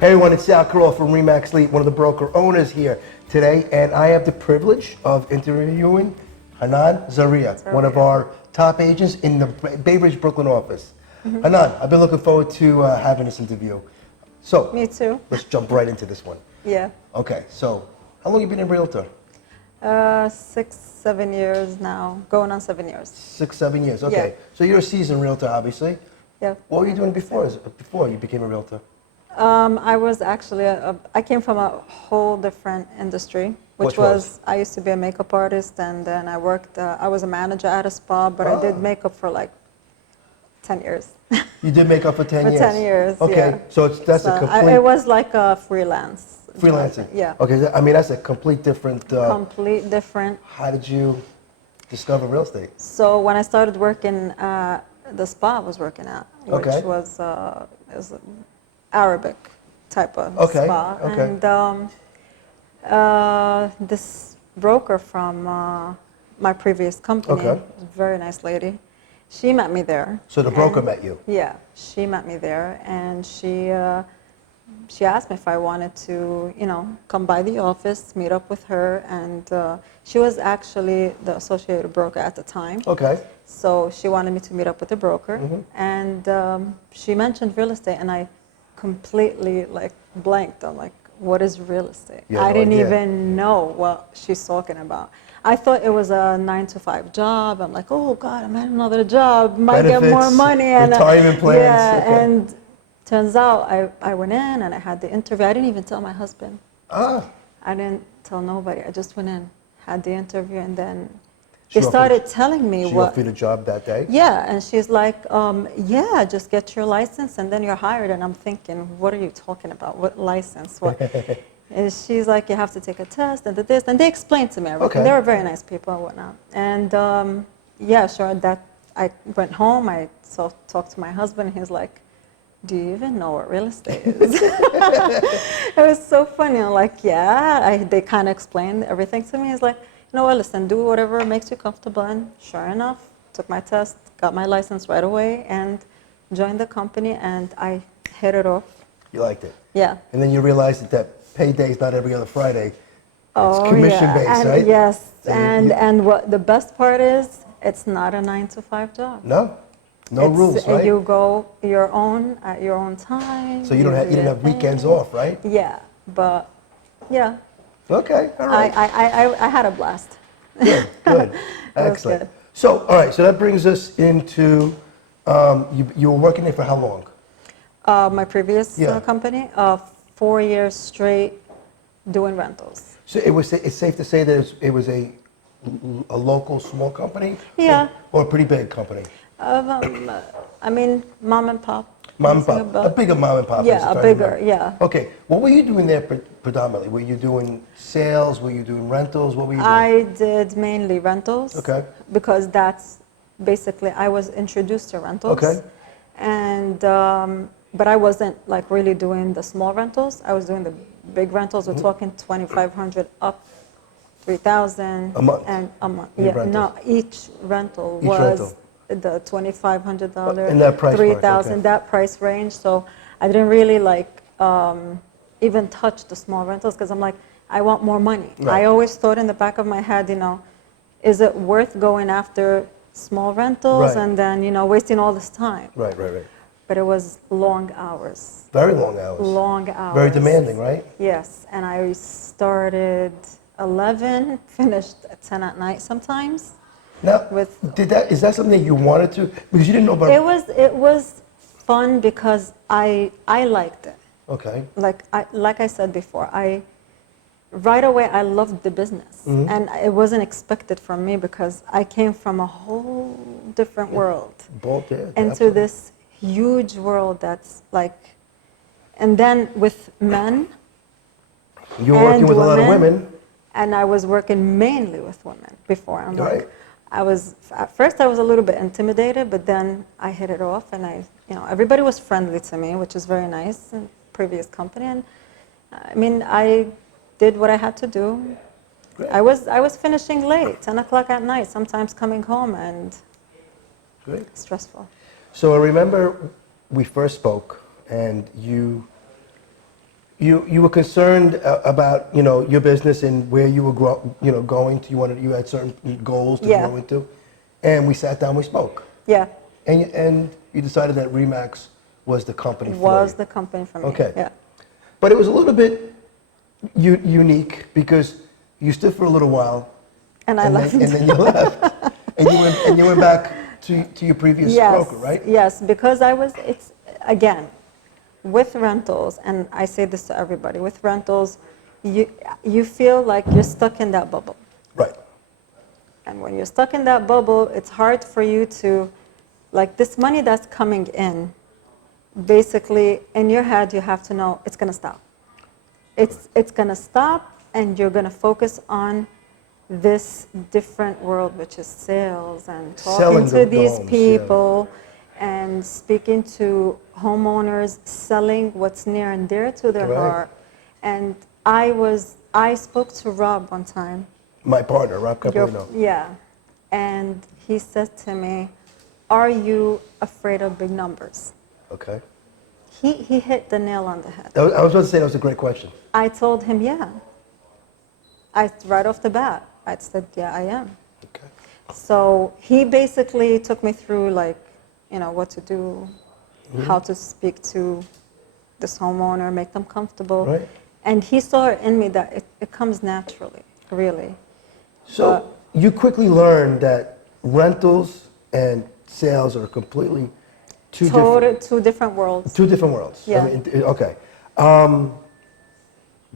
Hey everyone, it's Sal Carroll from Remax Lead, one of the broker owners here today, and I have the privilege of interviewing Hanan Zaria, one of our top agents in the Bay Ridge, Brooklyn office. Hanan, I've been looking forward to having this interview. So, Me too. let's jump right into this one. Yeah. Okay, so how long have you been a realtor? 6, 7 years now, going on 7 years. 6, 7 years, okay. Yeah. So you're a seasoned realtor, obviously. Yeah. What were you doing before you became a realtor? I was actually, I came from a whole different industry, Which was? I used to be a makeup artist, and then I worked, I was a manager at a spa, but I did makeup for like 10 years. You did makeup for 10 For years? 10 years, okay. yeah. So that's a complete... It was like a freelance. Freelancing? Yeah. Okay, I mean, that's a complete different... Complete different. How did you discover real estate? So when I started working at the spa I was working at, which was an Arabic type of spa. Okay. And this broker from my previous company, a very nice lady, she met me there. So the broker met you? Yeah, she met me there, and she asked me if I wanted to, come by the office, meet up with her, and she was actually the associated broker at the time. Okay. So she wanted me to meet up with the broker, and she mentioned real estate, and I completely blanked. I'm like, what is real estate? I didn't even know what she's talking about. I thought it was a 9-to-5 job. I'm like, oh God, I'm at another job, might Benefits, get more money, and retirement plans. Yeah, and turns out I went in and I had the interview. I didn't even tell my husband. I didn't tell nobody. I just went in, had the interview, and then they started telling me She offered you the job that day? Yeah, and she's like, yeah, just get your license and then you're hired. And I'm thinking, what are you talking about? What license? What? And she's like, you have to take a test and this. And they explained to me everything. They were very nice people and whatnot. And yeah, sure, that I went home, I talked to my husband, and he's like, do you even know what real estate is? It was so funny. I'm like, yeah. They kind of explained everything to me. He's like, you know what, listen, do whatever makes you comfortable. And sure enough, took my test, got my license right away, and joined the company, and I hit it off. You liked it? Yeah. And then you realized that payday is not every other Friday. It's commission-based, and right? Yes, and what the best part is, it's not a 9-to-5 job. No? No rules, right? You go your own at your own time. So you don't have weekends off, right? Yeah, but yeah. Okay, all right. I had a blast. Good, good. Excellent. Good. So, all right, so that brings us into, you were working there for how long? My previous company, 4 years straight doing rentals. So it's safe to say that it was a local small company? Yeah. Or a pretty big company? I mean, mom and pop. Mom and pop, a bigger mom and pop. Yeah, a bigger, yeah. Okay, what were you doing there predominantly? Were you doing sales? Were you doing rentals? What were you doing? I did mainly rentals. Okay. Because that's basically, I was introduced to rentals. Okay. And, but I wasn't really doing the small rentals. I was doing the big rentals. We're talking 2,500 up, 3,000. A month? And a month, yeah. Rentals. No, each rental was the $2,500, in that price 3,000, that price range. So I didn't really even touch the small rentals because I'm like, I want more money. Right. I always thought in the back of my head, is it worth going after small rentals and then, wasting all this time? Right. But it was long hours. Very long hours. Long hours. Very demanding, right? Yes, and I started 11, finished at 10 at night sometimes. Now, is that something that you wanted to? Because you didn't know about it. Was fun because I liked it. Okay. Like I said before, right away I loved the business, and it wasn't expected from me because I came from a whole different world into this huge world that's and then with men. You were working with a lot of women. And I was working mainly with women before. I'm at first I was a little bit intimidated, but then I hit it off, and everybody was friendly to me, which is very nice in previous company. And I mean, I did what I had to do. Great. I was finishing late, 10 o'clock at night, sometimes coming home, and stressful. So I remember we first spoke, and you you were concerned about, your business and where you were going to. You had certain goals to Yeah. grow into, and we sat down, we spoke, Yeah, and you decided that Remax was the company for you. was the company for me. Okay. Yeah. But it was a little bit unique because you stood for a little while, And I left. and then you left, and you went back to your previous broker, right? Yes, because it's, again, with rentals, and I say this to everybody, with rentals, you feel like you're stuck in that bubble. Right. And when you're stuck in that bubble, it's hard for you to, like, this money that's coming in, basically, in your head, you have to know it's going to stop. It's going to stop, and you're going to focus on this different world, which is sales and talking Selling to the these homes, people and speaking to homeowners, selling what's near and dear to their Right. heart. And I spoke to Rob one time. My partner, Rob Capolino. Yeah. And he said to me, "Are you afraid of big numbers?" Okay. He hit the nail on the head. I was about to say that was a great question. I told him, yeah. Right off the bat, I said, yeah, I am. Okay. So he basically took me through, like, what to do, how to speak to this homeowner, make them comfortable. Right. And he saw in me that it comes naturally, really. So you quickly learned that rentals and sales are completely two different worlds. Two different worlds. Yeah. I mean, okay.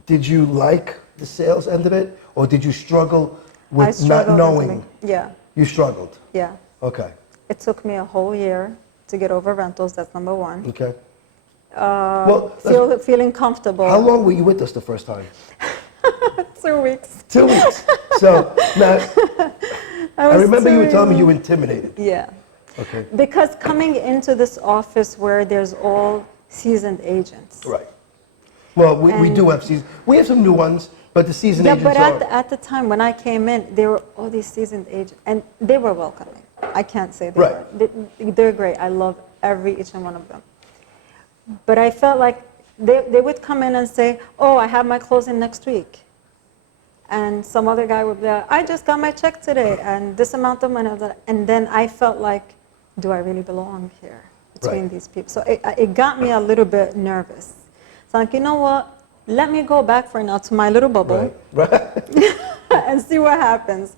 Did you like the sales end of it, or did you struggle I with not struggled knowing? Yeah, You struggled. yeah. Okay. It took me a whole year to get over rentals. That's number one. Okay. Feeling comfortable. How long were you with us the first time? 2 weeks. 2 weeks. So now, I remember you were telling me you were were. intimidated. Yeah. Okay. Because coming into this office where there's all seasoned agents. Right. Well, we do have seasoned. We have some new ones, but the seasoned Yeah, agents but are. at the time when I came in, there were all these seasoned agents, and they were welcoming. I can't say they Right. were. They're great. I love each and one of them. But I felt like they would come in and say, "Oh, I have my closing next week." And some other guy would be like, "I just got my check today, and this amount of money." And then I felt like, do I really belong here between Right. these people? So it got me a little bit nervous. So I'm like, you know what? Let me go back for now to my little bubble Right. and see what happens.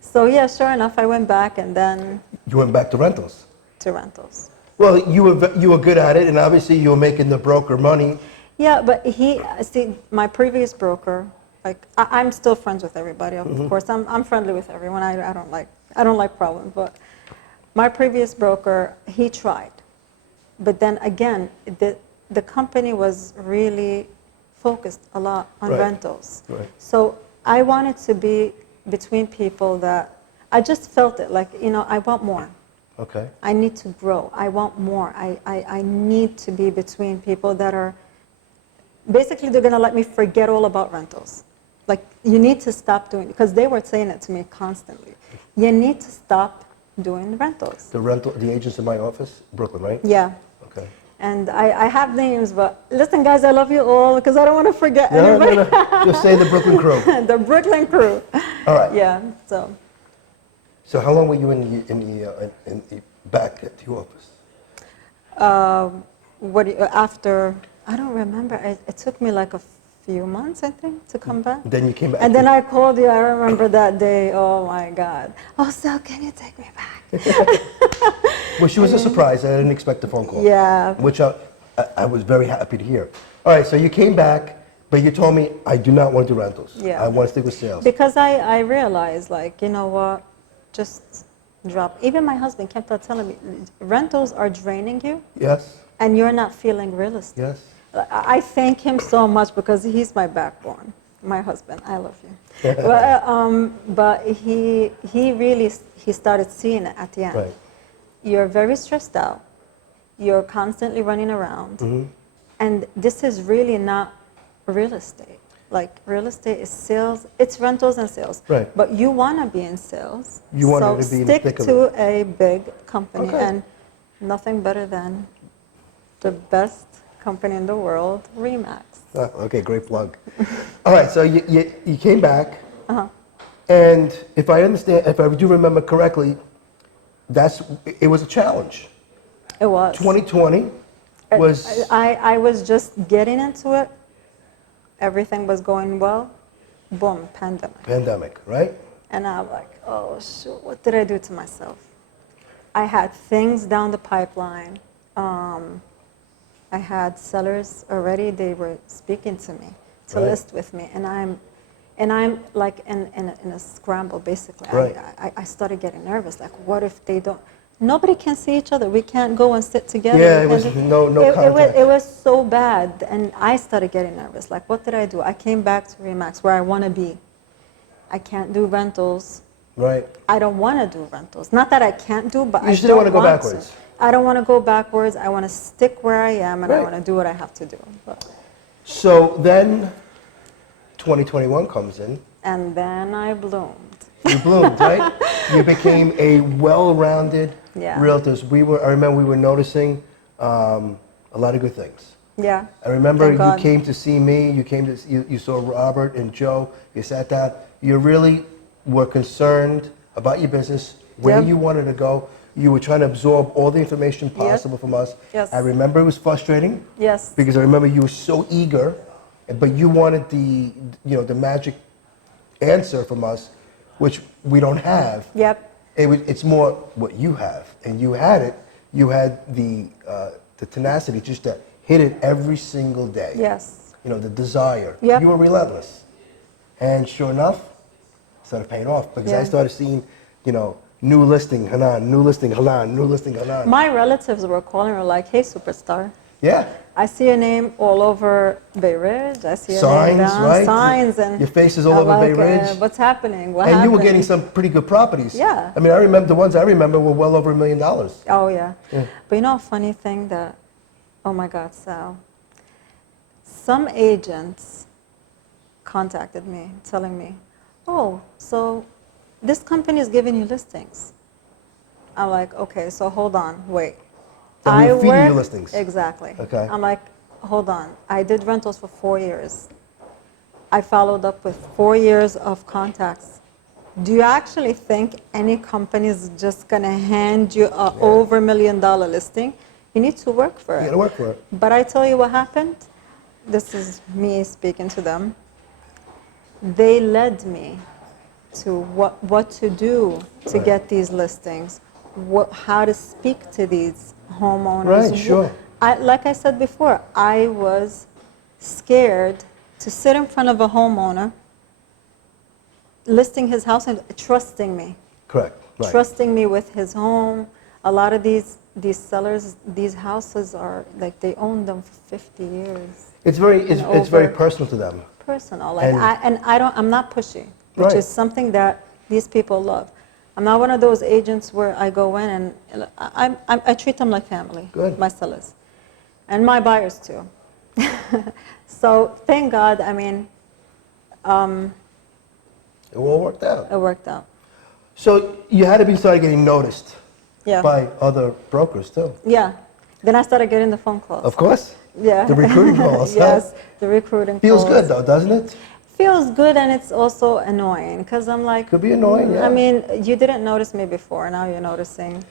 So yeah, sure enough, I went back and then You went back to rentals. to rentals. Well, you were good at it, and obviously you were making the broker money. Yeah, but my previous broker, like I'm still friends with everybody. Of course, I'm friendly with everyone. I don't like problems. But my previous broker, he tried, but then again, the company was really focused a lot on Right. rentals. Right. So I wanted to be between people that I just felt it. Like, I want more. Okay. I need to grow. I want more. I need to be between people that are, basically they're going to let me forget all about rentals. Like, you need to stop doing, because they were saying it to me constantly. You need to stop doing rentals. The agents in my office, Brooklyn, right? Yeah. Okay. And I have names, but listen, guys, I love you all, because I don't want to forget No, anybody. no. Just say the Brooklyn crew. The Brooklyn crew. All right. Yeah, so. So how long were you in the back at the office? After, I don't remember. It took me like a few months, I think, to come back. Then you came back. And then I called you. I remember that day. Oh my God. Oh, Sal, can you take me back? Well, she was a surprise. I didn't expect a phone call. Yeah. Which I was very happy to hear. All right, so you came back, but you told me I do not want to do rentals. Yeah. I want to stick with sales. Because I realized, like, you know what, just drop. Even my husband kept on telling me, rentals are draining you, Yes. and you're not feeling real estate. Yes. I thank him so much because he's my backbone. My husband, I love you. But he really started seeing it at the end. Right. You're very stressed out. You're constantly running around. And this is really not real estate. Like, real estate is sales. It's rentals and sales. Right. But you want to be in sales. You want so to be in the stick thick of to it. a big company. Okay. And nothing better than the best company in the world, Remax. Okay, great plug. All right, so you came back, Uh-huh. and if I do remember correctly, it was a challenge. It was. 2020 was I was just getting into it. Everything was going well. Boom, pandemic. pandemic, right? And I'm like, oh, shoot, what did I do to myself? I had things down the pipeline. I had sellers already. They were speaking to me to Right. list with me. And I'm like in a scramble, basically. Right. I started getting nervous. Like, what if they don't? Nobody can see each other. We can't go and sit together. Yeah, We it was can't do- no contact. It was so bad. And I started getting nervous. Like, what did I do? I came back to Remax, where I want to be. I can't do rentals. Right. I don't want to do rentals. Not that I can't do, but You I just don't didn't wanna go backwards. I don't want to go backwards. I want to stick where I am, and I Right. want to do what I have to do. So then 2021 comes in. And then I bloomed. You bloomed, right? You became a well-rounded Yeah. realtor. I remember we were noticing a lot of good things. Yeah. I remember Thank you God. came to see me. You saw Robert and Joe. You sat down. You really were concerned about your business, where Yep. you wanted to go. You were trying to absorb all the information Yep. possible from us. Yes. I remember it was frustrating Yes. because I remember you were so eager, but you wanted the magic answer from us, which we don't have. Yep. It's more what you have, and you had it. You had the tenacity just to hit it every single day. Yes. You know, the desire. Yep. You were relentless, and sure enough, it started paying off because I Yeah. started seeing, new listing Hanan, new listing Hanan, new listing Hanan. My relatives were calling her like, "Hey, superstar, Yeah. I see your name all over Bay Ridge. I see your Signs, name down right? signs, and Your face is all I'm over Bay like, Ridge. What's happening? What And happened?" you were getting some pretty good properties. Yeah. I mean, I remember the ones I remember were well over $1 million. Oh yeah. Yeah. But you know, a funny thing that, oh my God, Sal. Some agents contacted me, telling me, "Oh, so this company is giving you listings." I'm like, okay, so hold on, wait. And we're feeding you work- listings. Exactly. Okay. I'm like, hold on. I did rentals for 4 years. I followed up with 4 years of contacts. Do you actually think any company is just going to hand you a over $1 million listing? You need to work for it. You got to work for it. But I tell you what happened. This is me speaking to them. They led me to what to do to Right. get these listings, how to speak to these homeowners. Right, sure. Like I said before, I was scared to sit in front of a homeowner, listing his house and trusting me. Correct. Right. Trusting me with his home. A lot of these sellers, these houses are like they own them for 50 years. It's very over- personal to them. Personal, like And- I'm not pushy, which Right. is something that these people love. I'm not one of those agents where I go in and I treat them like family. Good. My sellers, and my buyers too. So thank God. I mean, It all worked out. it worked out. So you had to be started getting noticed Yeah. by other brokers too. Yeah. Then I started getting the phone calls. Of course. Yeah. The recruiting calls. huh? Yes, the recruiting Feels calls. good though, doesn't it? Feels good, and it's also annoying because I'm like, Could be annoying, yeah. I mean, you didn't notice me before, now you're noticing.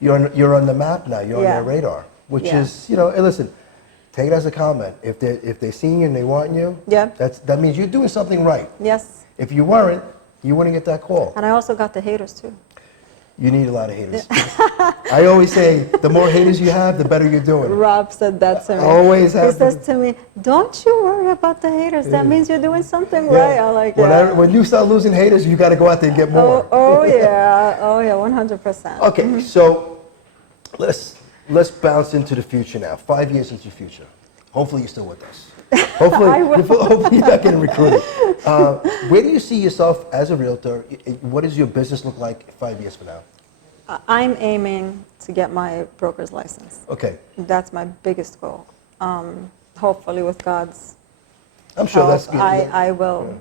You're on the map now. You're Yeah. on their radar, which Yeah. is, hey, listen, take it as a comment. If they're seeing you and they want you, Yeah. that means you're doing something right. Yes, If you weren't, you wouldn't get that call. and I also got the haters too. You need a lot of haters. I always say, the more haters you have, the better you're doing. Rob said that to me. Always He have says to me, "Don't you worry about the haters. That means you're doing something Yeah. right." I'm like, yeah. When you start losing haters, you got to go out there and get more. Oh yeah, 100%. Okay, so let's bounce into the future now. 5 years into the future. Hopefully you're still with us. Hopefully, I will. hopefully you're not getting recruited. Where do you see yourself as a realtor? What does your business look like 5 years from now? I'm aiming to get my broker's license. Okay, That's my biggest goal. Hopefully, with God's I'm sure help, that's good. I will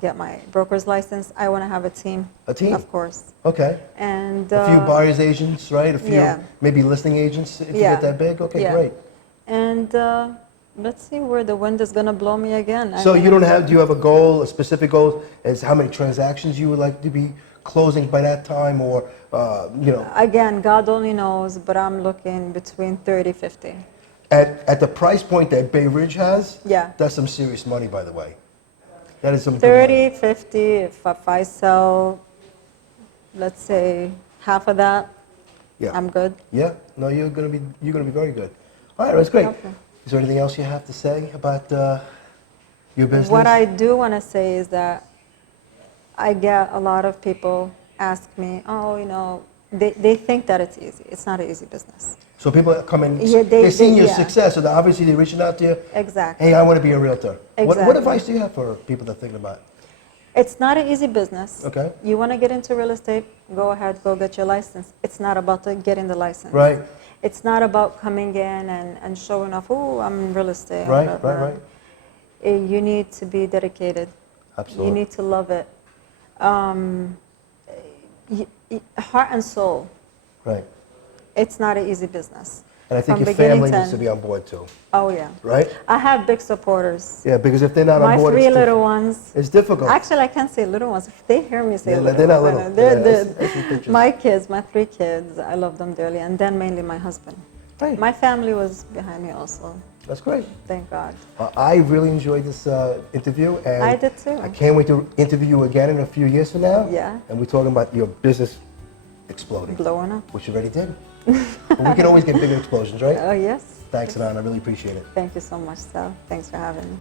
get my broker's license. I want to have a team. A team? Of course. Okay, And a few buyer's agents, right? A few yeah. maybe listing agents if you Yeah. get that big. Okay, Yeah. great. And let's see where the wind is gonna blow me again. So you don't have, do you have a goal, a specific goal, as how many transactions you would like to be closing by that time, or, you know? Again, God only knows, but I'm looking between 30, 50. At the price point that Bay Ridge has? Yeah. That's some serious money, by the way. That is some good money. 30, 50, if I sell, let's say, half of that, Yeah. I'm good. Yeah, no, you're gonna be very good. All right, that's great. Okay. Is there anything else you have to say about your business? What I do want to say is that I get a lot of people ask me, oh, you know, they think that it's easy. It's not an easy business. So people come in, Yeah, they're seeing your yeah. success, so obviously they're reaching out to you. Exactly. Hey, I want to be a realtor. What Exactly. advice do you have for people that are thinking about it? It's not an easy business. Okay. You want to get into real estate, go ahead, go get your license. It's not about getting the license. Right. It's not about coming in and showing off, oh, I'm in real estate. Right, blah, blah. right. You need to be dedicated. Absolutely. You need to love it. Heart and soul. Right. It's not an easy business. And I think From your beginning family to needs to end. be on board too, Oh, yeah. right? I have big supporters. Yeah, because if they're not My on board, three it's little ones. It's difficult. Actually, I can't say little ones. If they hear me say Yeah, little they're not ones, little. they're- Yeah, they're- I see pictures. my kids, my three kids, I love them dearly, and then mainly my husband. Right. My family was behind me also. That's great. Thank God. I really enjoyed this interview, and I did too. I can't wait to interview you again in a few years from now. Yeah. And we're talking about your business exploding, Blowing up. which you already did. But we can always get bigger explosions, right? Oh, yes. Thanks, Hanan. I really appreciate it. Thank you so much, Sal. Thanks for having me.